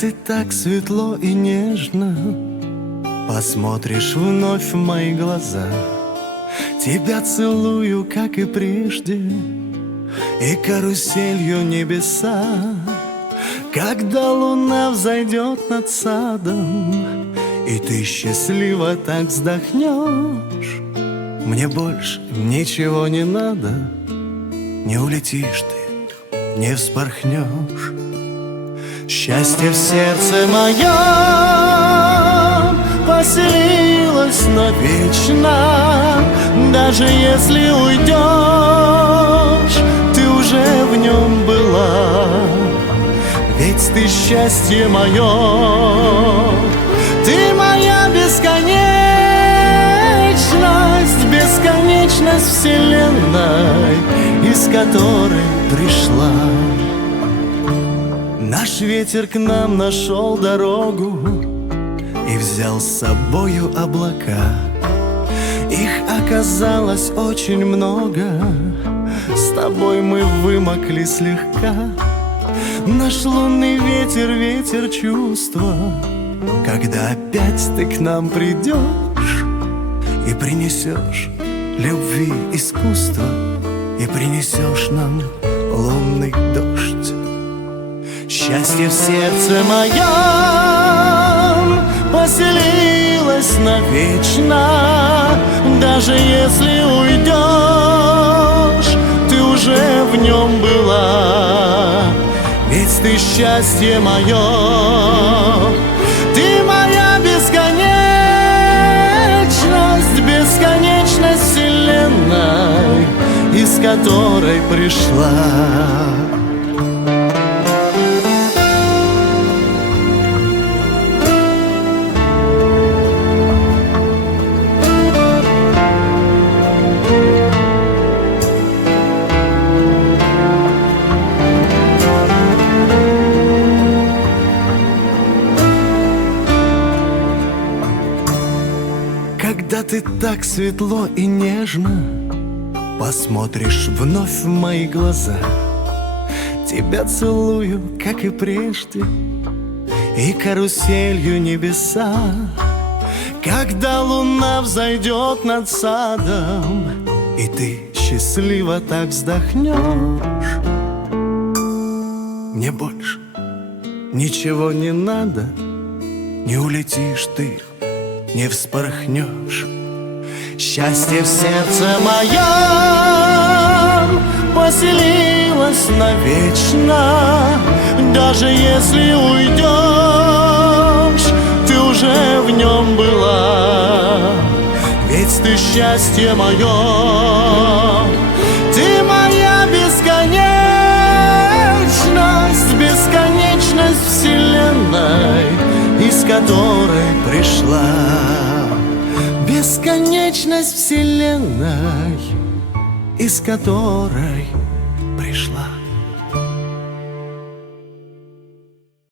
ты так светло и нежно посмотришь вновь в мои глаза, тебя целую, как и прежде, и каруселью небеса. Когда луна взойдет над садом, и ты счастливо так вздохнешь, мне больше ничего не надо, не улетишь ты, не вспорхнешь. Счастье в сердце моем поселилось навечно. Даже если уйдешь, ты уже в нем была. Ведь ты счастье мое, ты моя бесконечность, бесконечность вселенной, из которой пришла. Наш ветер к нам нашел дорогу и взял с собою облака. Их оказалось очень много, с тобой мы вымокли слегка. Наш лунный ветер, ветер чувства, когда опять ты к нам придешь и принесешь любви искусство, и принесешь нам лунный дождь. Счастье в сердце моем поселилось навечно. Даже если уйдешь, ты уже в нем была. Ведь ты счастье мое, ты моя бесконечность, бесконечность вселенной, из которой пришла. Когда ты так светло и нежно посмотришь вновь в мои глаза, тебя целую, как и прежде, и каруселью небеса. Когда луна взойдет над садом, и ты счастливо так вздохнешь, мне больше ничего не надо, не улетишь ты, не вспорхнешь. Счастье в сердце моем поселилось навечно. Даже если уйдешь, ты уже в нем была. Ведь ты счастье мое, ты моя бесконечность, бесконечность вселенной, из которой пришла. Бесконечность вселенной, из которой пришла.